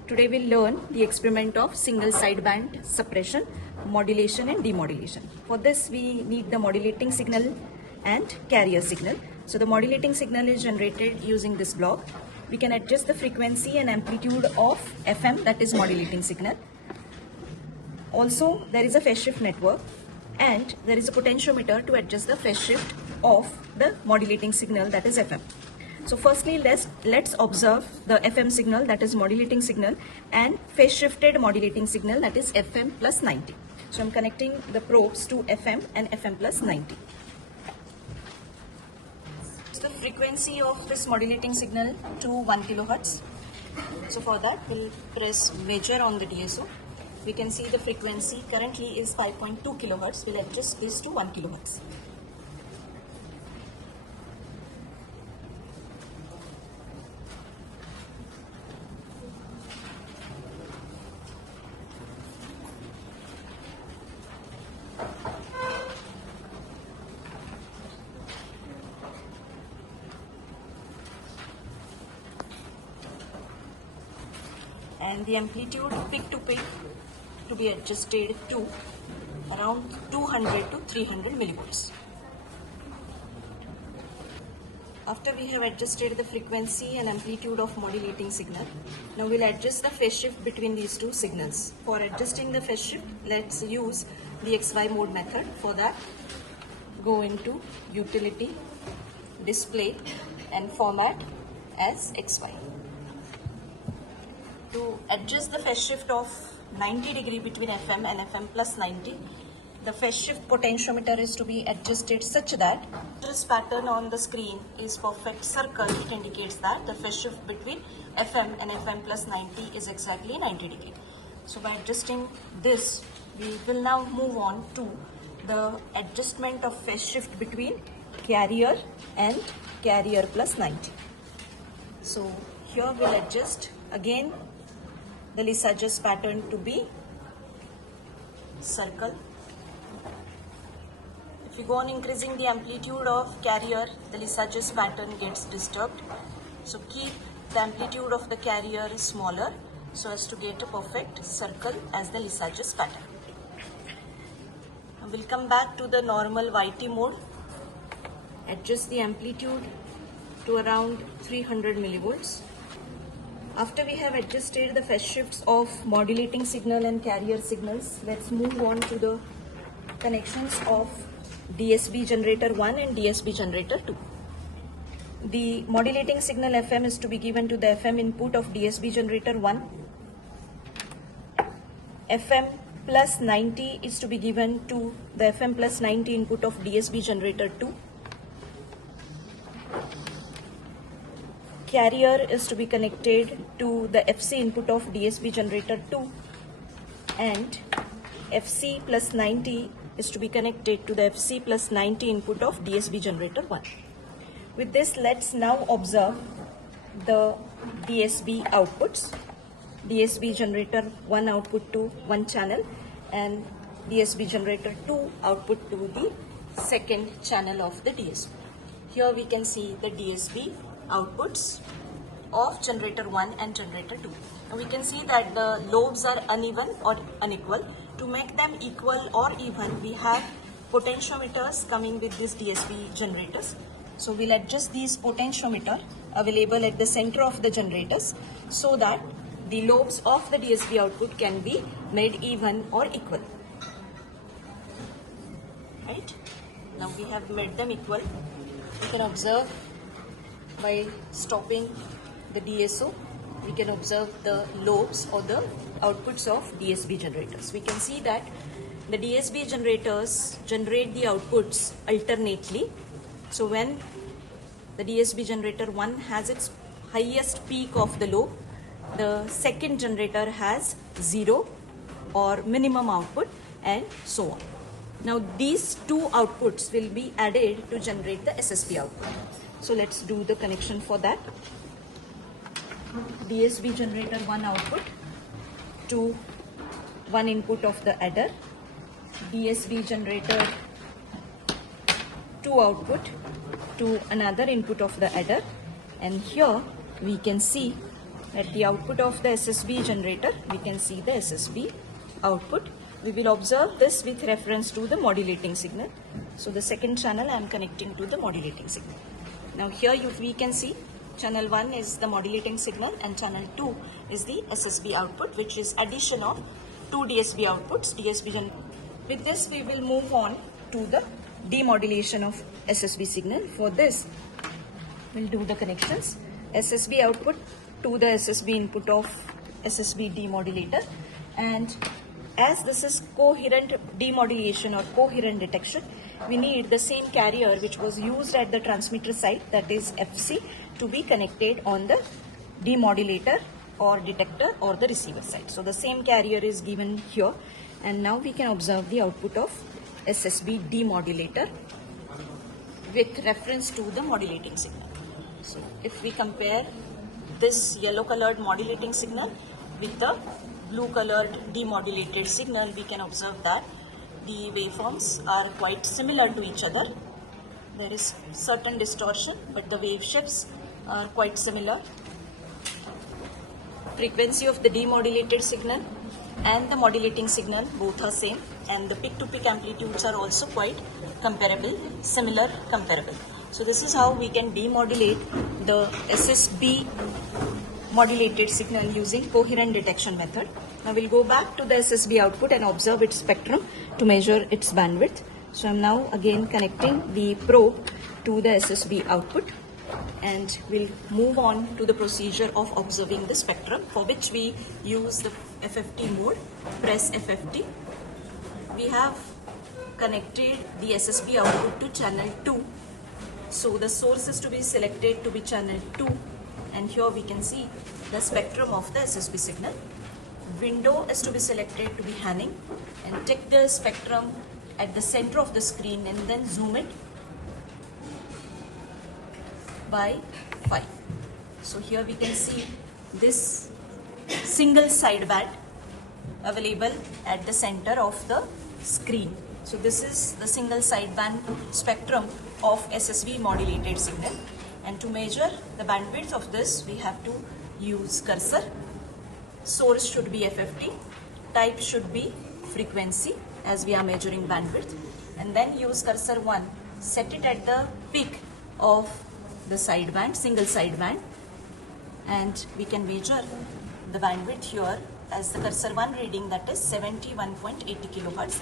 So today we'll learn the experiment of single sideband suppression, modulation and demodulation. For this we need the modulating signal and carrier signal. So the modulating signal is generated using this block. We can adjust the frequency and amplitude of FM, that is modulating signal. Also there is a phase shift network and there is a potentiometer to adjust the phase shift of the modulating signal, that is FM. So firstly let's observe the FM signal, that is modulating signal, and phase shifted modulating signal, that is FM plus 90. So I'm connecting the probes to FM and FM plus 90. So the frequency of this modulating signal to 1 kilohertz. So for that we'll press measure on the DSO. We can see the frequency currently is 5.2 kilohertz. We'll adjust this to 1 kilohertz. And the amplitude peak to peak to be adjusted to around 200 to 300 millivolts. After we have adjusted the frequency and amplitude of modulating signal, now we'll adjust the phase shift between these two signals. For adjusting the phase shift, let's use the XY mode method. For that, go into Utility, Display and Format as XY. To adjust the phase shift of 90 degree between FM and FM plus 90, the phase shift potentiometer is to be adjusted such that this pattern on the screen is perfect circle. It indicates that the phase shift between FM and FM plus 90 is exactly 90 degree. So by adjusting this, we will now move on to the adjustment of phase shift between carrier and carrier plus 90. So here we'll adjust again the Lysage's pattern to be circle. If you go on increasing the amplitude of carrier, the Lysage's pattern gets disturbed. So keep the amplitude of the carrier smaller so as to get a perfect circle as the Lysage's pattern. Now we'll come back to the normal YT mode. Adjust the amplitude to around 300 millivolts. After we have adjusted the phase shifts of modulating signal and carrier signals, let's move on to the connections of DSB generator 1 and DSB generator 2. The modulating signal FM is to be given to the FM input of DSB generator 1. FM plus 90 is to be given to the FM plus 90 input of DSB generator 2. Carrier is to be connected to the FC input of DSB generator 2 and FC plus 90 is to be connected to the FC plus 90 input of DSB generator 1. With this, let's now observe the DSB outputs. DSB generator 1 output to one channel and DSB generator 2 output to the second channel of the DSB. Here we can see the DSB outputs of generator 1 and generator 2. Now we can see that the lobes are uneven or unequal. To make them equal or even, we have potentiometers coming with these DSB generators. So we'll adjust these potentiometer available at the center of the generators so that the lobes of the DSB output can be made even or equal. Right? Now we have made them equal. You can observe by stopping the DSO, we can observe the lobes or the outputs of DSB generators. We can see that the DSB generators generate the outputs alternately. So when the DSB generator 1 has its highest peak of the lobe, the second generator has 0 or minimum output and so on. Now these two outputs will be added to generate the SSB output. So let's do the connection for that. DSB generator 1 output to one input of the adder. DSB generator 2 output to another input of the adder. And here we can see at the output of the SSB generator, we can see the SSB output. We will observe this with reference to the modulating signal. So the second channel I am connecting to the modulating signal. Now here we can see channel 1 is the modulating signal and channel 2 is the SSB output, which is addition of two DSB outputs. With this we will move on to the demodulation of SSB signal. For this we'll do the connections. SSB output to the SSB input of SSB demodulator, and as this is coherent demodulation or coherent detection, we need the same carrier which was used at the transmitter side, that is FC, to be connected on the demodulator or detector or the receiver side. So the same carrier is given here, and now we can observe the output of SSB demodulator with reference to the modulating signal. So if we compare this yellow colored modulating signal with the blue colored demodulated signal, we can observe that the waveforms are quite similar to each other. There is certain distortion, but the wave shapes are quite similar. Frequency of the demodulated signal and the modulating signal both are same, and the peak-to-peak amplitudes are also quite comparable, comparable. So this is how we can demodulate the SSB modulated signal using coherent detection method. Now we'll go back to the SSB output and observe its spectrum to measure its bandwidth. So I'm now again connecting the probe to the SSB output, and we'll move on to the procedure of observing the spectrum, for which we use the FFT mode. Press FFT. We have connected the SSB output to channel 2. So the source is to be selected to be channel 2, and here we can see the spectrum of the SSB signal. Window is to be selected to be Hanning, and take the spectrum at the center of the screen and then zoom it by 5. So here we can see this single sideband available at the center of the screen. So this is the single sideband spectrum of SSB modulated signal, and to measure the bandwidth of this we have to use cursor. Source should be FFT, type should be frequency as we are measuring bandwidth, and then use cursor 1, set it at the peak of the sideband, single sideband, and we can measure the bandwidth here as the cursor 1 reading, that is 71.80 kilohertz.